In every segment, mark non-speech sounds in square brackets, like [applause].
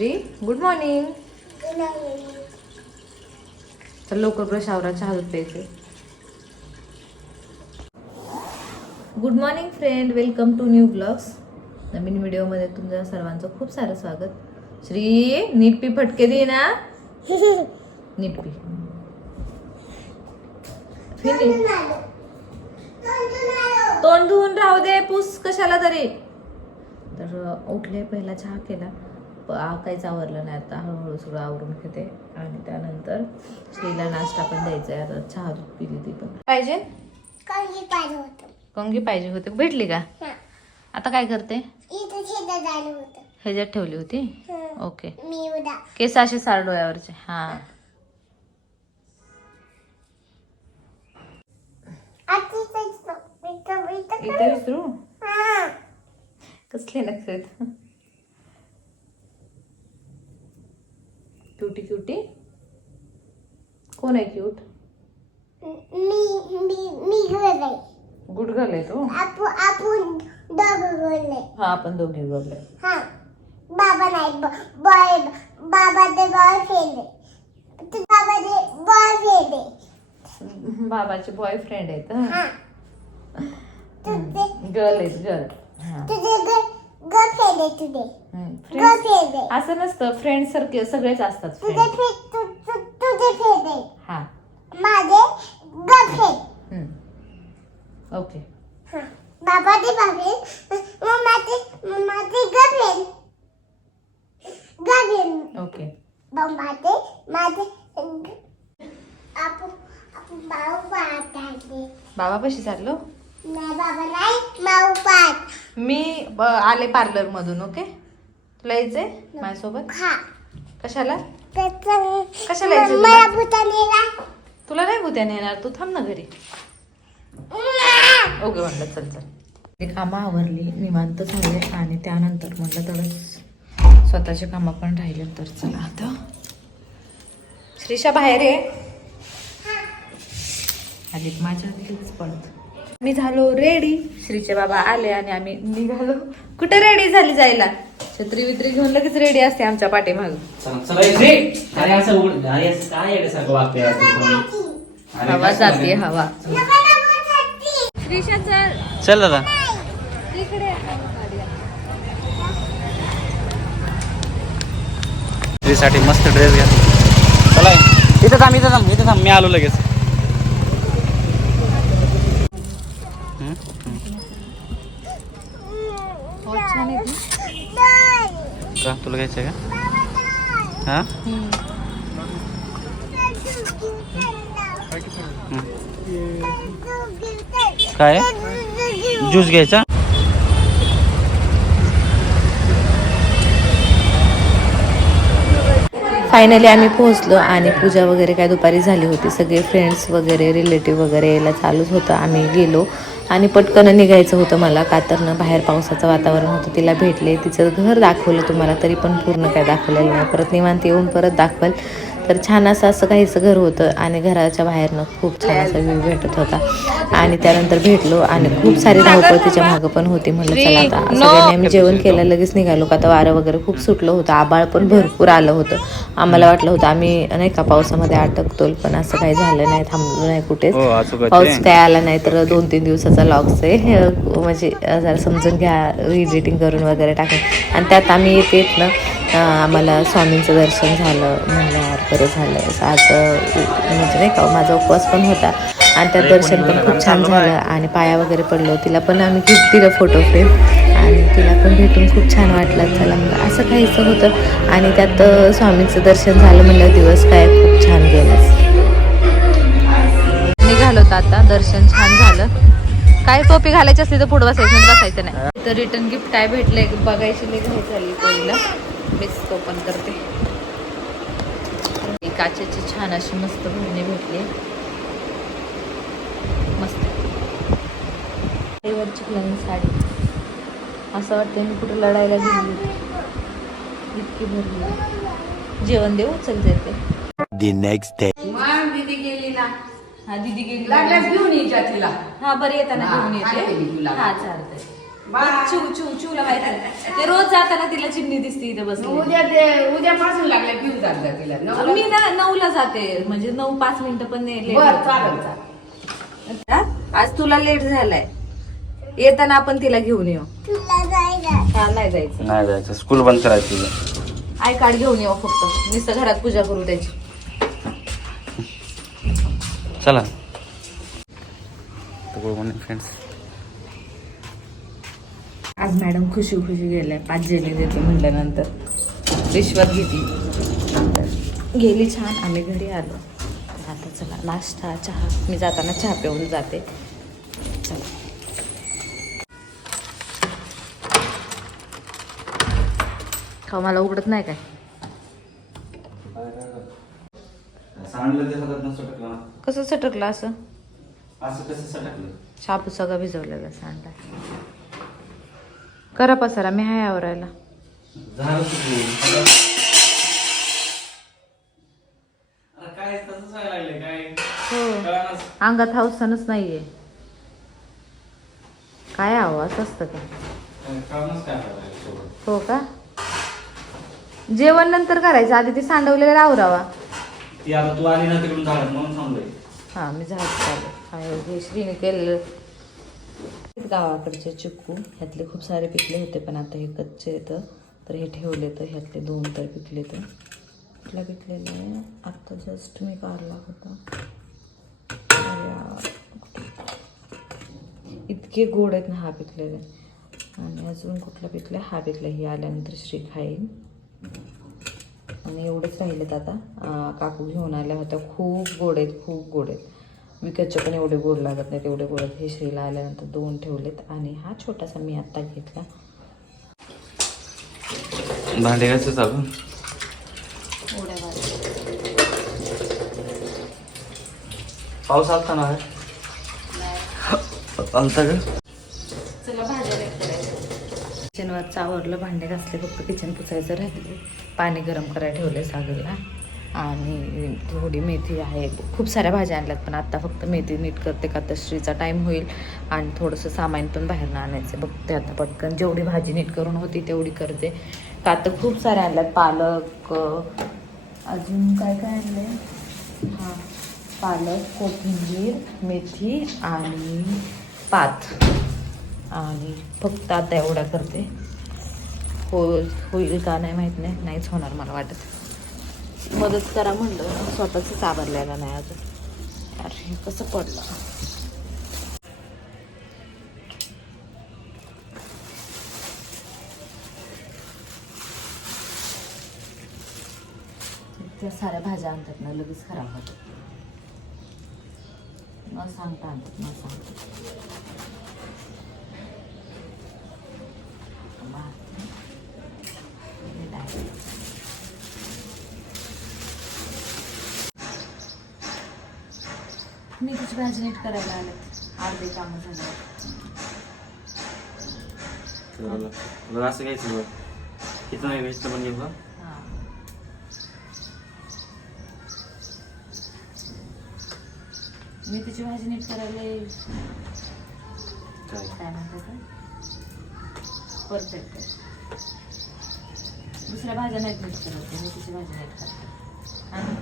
Shri good morning तर लवकर brush आवरा चहा प्यायचे good morning friend welcome to new blogs नवीन व्हिडिओमध्ये तुमच्या सर्वांचं खूप सारं स्वागत. श्री नीट पी फटके दे ना. [laughs] नीट पी फिनिश तोंड धुवून राहू दे पुस कशाला तरी. तर उठले पहिला चहा केला. आ- काहीच आवरलं नाही आता. हळूहळू सगळं आवरून घेते. आणि त्यानंतर श्रीला नाश्ता पण द्यायचा आहे आता चहा दूध पिली ती पण. पाहिजे? कंगी पाहिजे होतं? कंगी पाहिजे होते? भेटली का? हा. आता काय करते? ह्याच्यात ठेवली होती. ओके. केस असे सार डोळ्यावरचे. हा. इथं विसरू? हा. कसले नक्षत्र क्युटी क्युटी कोण आहे क्यूट मी मी मी घर आहे गुड गर्ल आहे तो? आपू आपण दोघं घर आहे हा आपण दोघी आहे हा बाबा नाही बॉय बाबा ते? बॉयफ्रेंड आहे तू बाबा ते बॉयफ्रेंड आहे बाबाचे बॉयफ्रेंड आहेत हा। तुझे गर्ल आहेत गर्ल हा तुझे असं नसतं फ्रेंड सारखे सगळेच असतात तुझे तुझे हा. माझे. ओके हा. बाबा ते बाबे ओके माझे माझे आपण आपण भाऊ पाहत आहे बाबा कशी चाललो? नाही बाबा नाही भाऊ पाहत मी आले पार्लर मधून ओके तुला यायचंय माझ्यासोबत? कशाला? कशाला यायचं तुला? नाही भूत्याने येणार? तू थांब ना घरी. ओके म्हटलं चल चल. कामं आवरली निवांत झाले आणि त्यानंतर म्हटलं थोडं स्वतःचे कामं पण राहिले तर चला आता. श्रीषा बाहेर आहे आली माझ्या आधीच पडत मी झालो रेडी श्रीचे बाबा आले आणि आम्ही निघालो. कुठे रेडी झाली जायला? छत्री वित्री घेऊन लगेच रेडी असते आमच्या पाठीमाग. हवा जाते? हवा. चल. दादा. साठी मस्त ड्रेस घ्या चला इथं थांब इथं थांब इथं थांब. मी आलो लगेच हम्म? हो, छान आहे ती. का तुला घ्यायचं का? हा? काय? ज्यूस घ्यायचा? फायनली आम्ही पोहोचलो आणि पूजा वगैरे काय दुपारी झाली होती. सगळे फ्रेंड्स वगैरे रिलेटिव्ह वगैरे यायला चालूच होतं. आम्ही गेलो. आणि पटकन निघायचं होतं मला. कातरनं बाहेर पावसाचं वातावरण होतं. तिला भेटले तिचं घर दाखवलं तुम्हाला तरी पण पूर्ण काय दाखवलेलं नाही. परत निवांत येऊन परत दाखवलं. तर छान असं असं काहीचं घर होतं आणि घराच्या बाहेरनं खूप छान असा व्ह्यू भेटत होता. आणि त्यानंतर भेटलो आणि खूप सारी धावपळ तिच्या मागं पण होती. म्हणलं चला आता सगळ्यांनी आम्ही जेवण केलं लगेच निघालो. का तर वारं वगैरे खूप सुटलं होतं. आबाळ पण भरपूर आलं होतं. आम्हाला वाटलं होतं आम्ही नाही का पावसामध्ये अटकतो पण असं काही झालं नाही थांबलो नाही कुठेच. हो पाऊस काय आला नाही तर दोन तीन दिवसाचा लॉग्स आहे. हे म्हणजे जरा समजून घ्या एडिटिंग करून वगैरे टाकून. आणि त्यात आम्ही येत ना आम्हाला स्वामींचं दर्शन झालं. म्हणलं बरं झालं. आज अं, म्हणजे नाही का माझा उपवास पण होता. आणि त्यात दर्शन पण खूप छान झालं. आणि पाया वगैरे पडलो. तिला पण आम्ही गिफ्ट दिलं फोटो फ्रेम आणि तिला पण भेटून खूप छान वाटलं. चला मग असं काहीचं होतं. आणि त्यात स्वामींचं दर्शन झालं म्हणलं दिवस काय खूप छान गेलाच निघालो आता. दर्शन छान झालं. काय टोपी घालायची असली तर पुढे बसायचं नाही बसायचं नाही. तर रिटर्न गिफ्ट काय भेटलंय? बघायची घाई झाली पहिला. मीच ओपन करते. काचेची छान अशी मस्त भरणी भेटली. मस्त. प्लेन साडी. असं वाटतं मी कुठं लढायला गेली. इतकी भरली. जेवण देऊ चल देते the next day. हा दिदी गेली. लागल्यास घेऊन यायच्या तिला. हा बरं येताना घेऊन येते. हा चालतंय. चिव चिव चिवला माहिती आहे. ते रोज जाताना तिला चिमणी दिसते इथे बसली. उद्या ते उद्यापासून लागले पिऊ जात जा तिला मी ना नऊला जाते. म्हणजे नऊ पाच मिनिटं पण नाही late बर होत. चालेल चालेल? आज तुला लेट झालाय. येताना आपण तिला घेऊन येऊ. तुला जायचं. हा नाही जायचं. नाही जायचं. स्कूल बंद करायचं तुझं. आय कार्ड घेऊन येऊ फक्त. नुसतं घरात पूजा करू त्याची. चला. गुड मॉर्निंग फ्रेंड्स आज मॅडम खुशी खुशी गेल्या पाच जेली देतो म्हटल्यानंतर. रिश्वत घेतली गेली छान. आम्ही घरी आलो. आता चला नाश्ता चहा. मी जाताना चहा पिऊन जाते. चला. खाऊ मला उघडत नाही काय? सांडलं कसं सटकलं असं? असं कसं सटकलं? सगळा भिजवलेला सांडा. करा पसारा मी हाय आवरायला. झालं सुटलं अरे काय तसंच व्हायला लागले काय? हो. अंगात हौसनच नाहीये. काय आवाज असतं का? कळानच काय व्हायला लागलं सोबत हो का? जेवण नंतर करायचं आधी ते सांडवलेलं आवरावा. ती आता तू आली ना तिकडून झालं म्हणून थांबलोय हा मी झाड चालू श्रीने केलेलं. गावाकडचे चिक्कू ह्यातले खूप सारे पिकले होते पण आता हे कच्चे येतं तर हे ठेवले तर ह्यातले दोन तर पिकले तर. कुठला पिकलेला? आहे आत्ता जस्ट मी काढला होता. इतके गोड आहेत ना हा पिकलेले. आणि अजून कुठला पिकला? हा पिकला ही आल्यानंतर श्री खाईन. आणि एवढेच राहिलेत आता. काकू घेऊन आल्या होत्या. खूप गोड आहेत खूप गोड आहेत. विकतचे पण एवढे गोड लागत नाहीत एवढे गोड हे श्रीला आल्यानंतर दोन ठेवलेत आणि हा छोटासा मी आत्ता घेतला. भांडे कसं चालू पाऊस आलता ना? आलता का? चला भाज्या आवरलं भांडे घासले फक्त किचन पुसायचं राहिले पाणी गरम करायला ठेवले सागरला. आणि थोडी मेथी आहे. खूप साऱ्या भाज्या आणल्यात पण आत्ता फक्त मेथी नीट करते का तर श्रीचा टाईम होईल आणि थोडंसं सामान पण बाहेरनं आणायचं बघते आता पटकन. जेवढी भाजी नीट करून होती तेवढी करते. का तर खूप साऱ्या आणल्यात. पालक अजून काय काय आणले हां पालक कोथिंबीर मेथी आणि पात. आणि फक्त आता एवढा करते. हो होईल का नाही माहीत नाही. नाहीच होणार मला वाटत. मदत करा म्हणलं. स्वतःच आवरलेलं नाही अजून. अरे हे कसं पडलं? त्या साऱ्या भाज्या आणतात ना लगेच खराब होतात. न सांगता आणतात न सांगता मी तुझी भाजी नीट करायला आले अर्धे कामं झालं. असं घ्यायचं बघ किती नाही घ्यायचं पण घेऊ का मी तिची भाजी नीट करायला काय? म्हणतात परफेक्ट दुसऱ्या भाज्या नाहीत नीट करत मी तिची भाजी नीट करते. आणि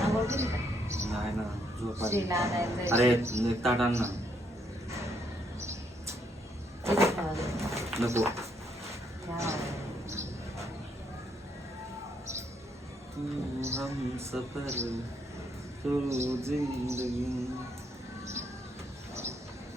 आंघोळ केली का नाही ना झोप आली. श्रीला आणायला जायचं. अरे एक ताट आण ना किती? नको तू हम सफर तू जिंदगी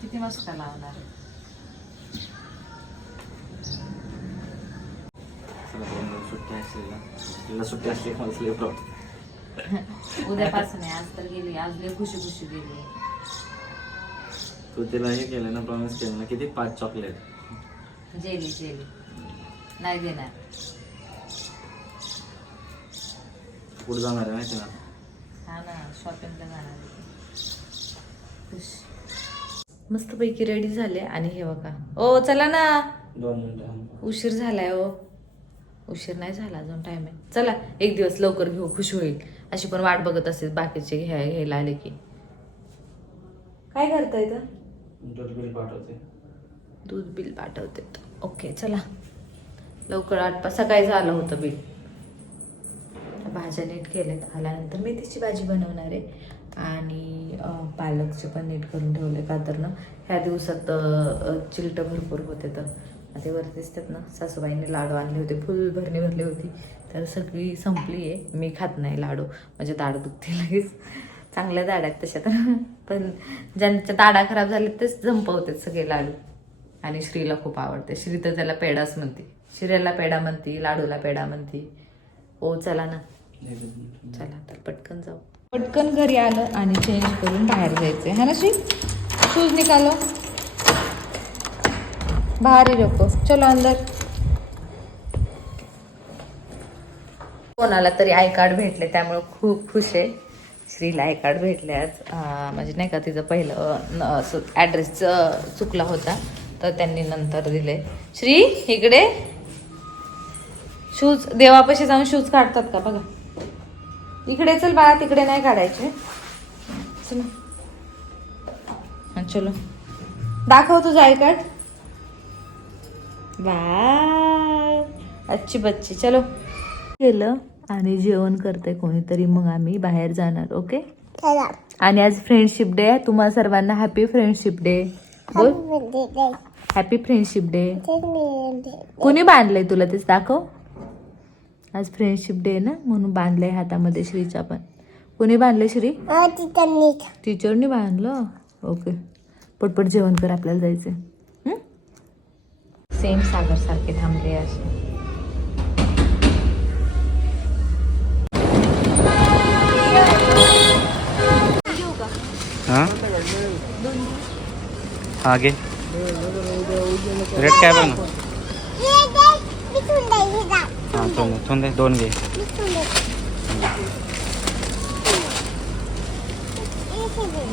किती मस्का लावणार? चला दोन दिवस सुट्टी असली ना तिला सुट्टी असली मला problem. [laughs] उद्यापासून आहे. आज तर गेली. आज लय खुशी खुशी गेली. तू तिला हे केलं ना प्रॉमिस केलं ना किती पाच चॉकलेट जेली जेली. नाही देणार. पुढे जाणार आहे माहिती ना हा ना शॉपिंगला जाणार आहे. खुश. मस्तपैकी रेडी झाले. आणि हे बघा. ओ चला ना. दोन मिनिटं उशीर झालाय ओ. उशीर नाही झाला अजून टाइम आहे. चला एक दिवस लवकर घेऊ. खुश होईल. अशी पण वाट बघत असेल बाकीचे घ्या घ्यायला आले की. काय करताय तर बिल पाठवते. दूध बिल पाठवते. ओके चला. लवकर आठ पाच सकाळीच आलं होतं बिल. भाज्या नीट केल्यात. आल्यानंतर मेथीची भाजी बनवणार आहे. आणि पालकचे पण नीट करून ठेवले का तर ना ह्या दिवसात चिलटं भरपूर होते तर. ते वरती दिसतात ना सासूबाईंनी लाडू आणले होते फुल भरणी भरली होती. तर सगळी संपली आहे. मी खात नाही लाडू. म्हणजे दाड दुखते लगेच. चांगल्या दाड्यात आहेत तशा तर. पण ज्यांच्या दाडा खराब झाले तेच झंपवतात सगळे लाडू. आणि श्रीला खूप आवडते. श्री तर त्याला पेडाच म्हणते. श्रीला पेडा म्हणते लाडूला पेडा म्हणते. ओ चला ना. चला तर पटकन जाऊ. पटकन घरी आलं आणि चेंज करून बाहेर जायचंय. है ना श्री? शूज निकालो. बाहर ही चलो अंदर. कोणाला तरी आय कार्ड भेटले त्यामुळे खूप खुश आहे. श्रीला आय कार्ड भेटले आज. म्हणजे नाही का तिचं पहिलं असं ॲड्रेस चुकला होता तर त्यांनी नंतर दिले. श्री इकडे. शूज देवापाशी जाऊन शूज काढतात का? बघा. इकडे चल बाळा तिकडे नाही काढायचे. चल. चलो. दाखव तुझं आय कार्ड. बाय अच्छी बच्ची चलो. गेलं आणि जेवण करते कोणीतरी मग आम्ही बाहेर जाणार ओके? चला. आणि आज फ्रेंडशिप डे आहे तुम्हा सर्वांना हॅपी फ्रेंडशिप डे. बोल. Happy friendship day. कोणी बांधलंय तुला तेच दाखव. आज फ्रेंडशिप डे ना म्हणून बांधलंय हातामध्ये श्रीच्या पण कोणी बांधलंय श्री? टीचरनी बांधलं? ओके. पटपट जेवण कर आपल्याला जायचंय. सेम सागर सारखे थांबले असे. हां? आगे रेट काय बघ ना. हे दोन घे.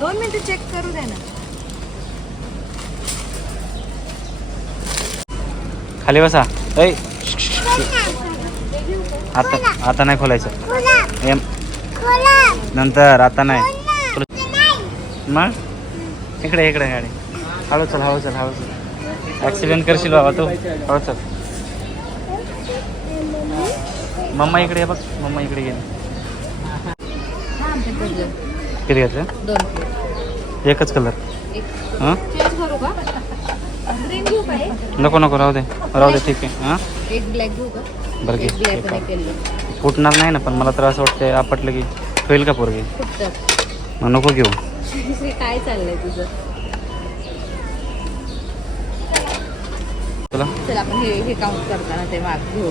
दोन मिनिटं चेक करू दे ना. खाली बसा. ऐ आता आता नाही खोलायचं. खोला एम नंतर आता नाही. मग? इकडे इकडे गाडी. हळू चल हळू चल हळू चल. ॲक्सिडेंट करशील बाबा तू. हळू चल. मम्मा इकडे ये बघ. मम्मा इकडे ये. किती घेतलं? एकच कलर हां चेंज करू का ग्रीन घेऊ का एक? नको नको राहू दे. राहू दे ठीक आहे. हां? एक ब्लॅक घेऊ का बरं घे एक ब्लॅक एक फुटणार नाही ना पण मला तर असं वाटतं आपटलं की होईल का पोरगी? फुटतं. मग नको घेऊ. काय चाललंय तुझं? चला. चल आपण हे हे काउंट करताना ते माग घेऊ.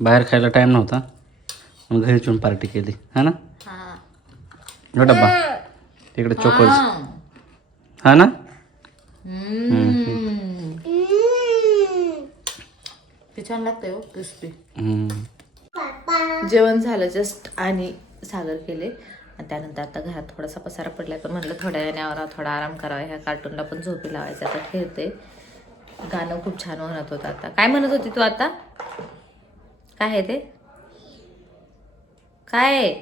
बाहेर खायला टाईम नव्हता. मग घरी येऊन पार्टी केली. हा ना? हा. हो डब्बा. तिकडे चोकोज हा ना? ते छान लागतंय हो क्रिस्पी हम्म. जेवण झालं जस्ट आणि सागर केले. आणि त्यानंतर आता घरात थोडासा पसारा पडलाय पण म्हटलं थोड्या वेळाने आवरा थोडा आराम करावा. ह्या कार्टूनला पण झोपी लावायचं. आता खेळते. गाणं खूप छान म्हणत होतं आता. काय म्हणत होती तू आता? काय आहे ते? काय? आहे?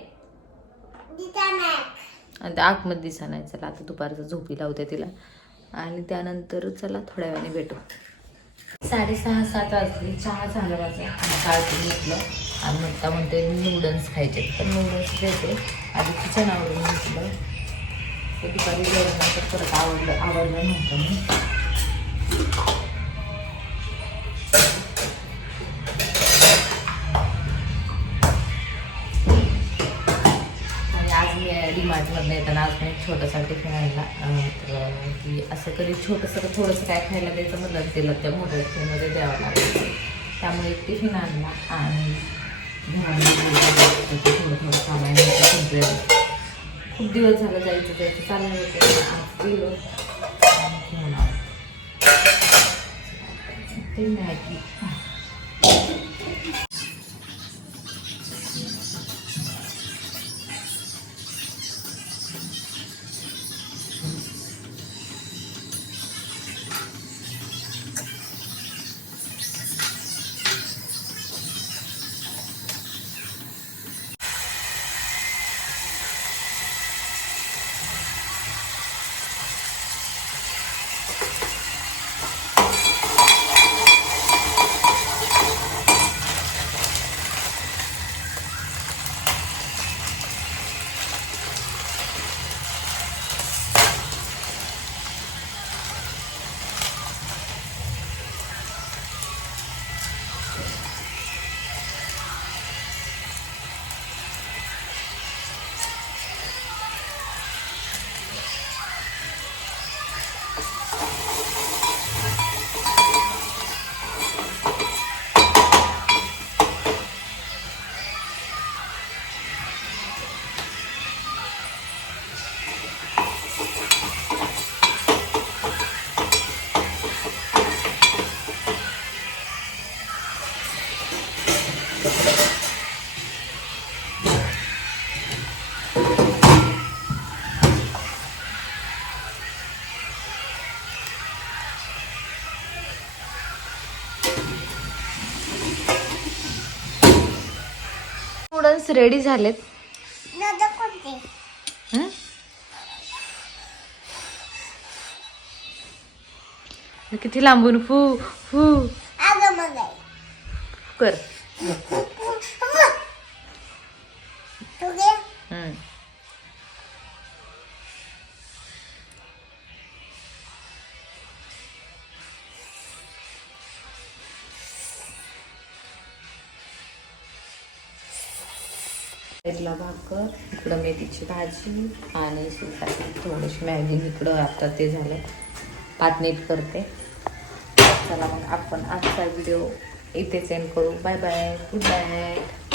आणि त्या आतमध्ये दिसा नाही. चला आता दुपारचं झोपी लावते तिला. आणि त्यानंतर चला थोड्या वेळाने भेटू. साडेसहा सात वाजली. चहा झाला माझा. आणि घेतलं आणि म्हणता म्हणते नूडल्स खायचे. पण नूडल्स देते आधी किचन आवडून घेतलं. ते दुपारी जेवणाचं परत आवडलं आवडलं नव्हतं मी. छोटासा टिफिन आणला. तर की असं कधी छोटंसं थोडंसं काय खायला द्यायचं म्हणलं तिला त्या मोठ्या टिफिनमध्ये द्यावं लागतं त्यामुळे एक टिफिन आणला आणि घरामध्ये थोडं थोडं सामान संपलेलं खूप दिवस झालं जायचं जायचं चाललं होतं आज गेलो. घेऊन आलो ते मॅगी. रेडी झालेत? किती लांबून फू फू. कर साईडला भाकर इकडं मेथीची भाजी आणि शिवसाठी थोडीशी मॅगी इकडं आता ते झालं. पाच नीट करते. चला मग आपण आजचा व्हिडिओ इथेच एंड करू. Bye bye good night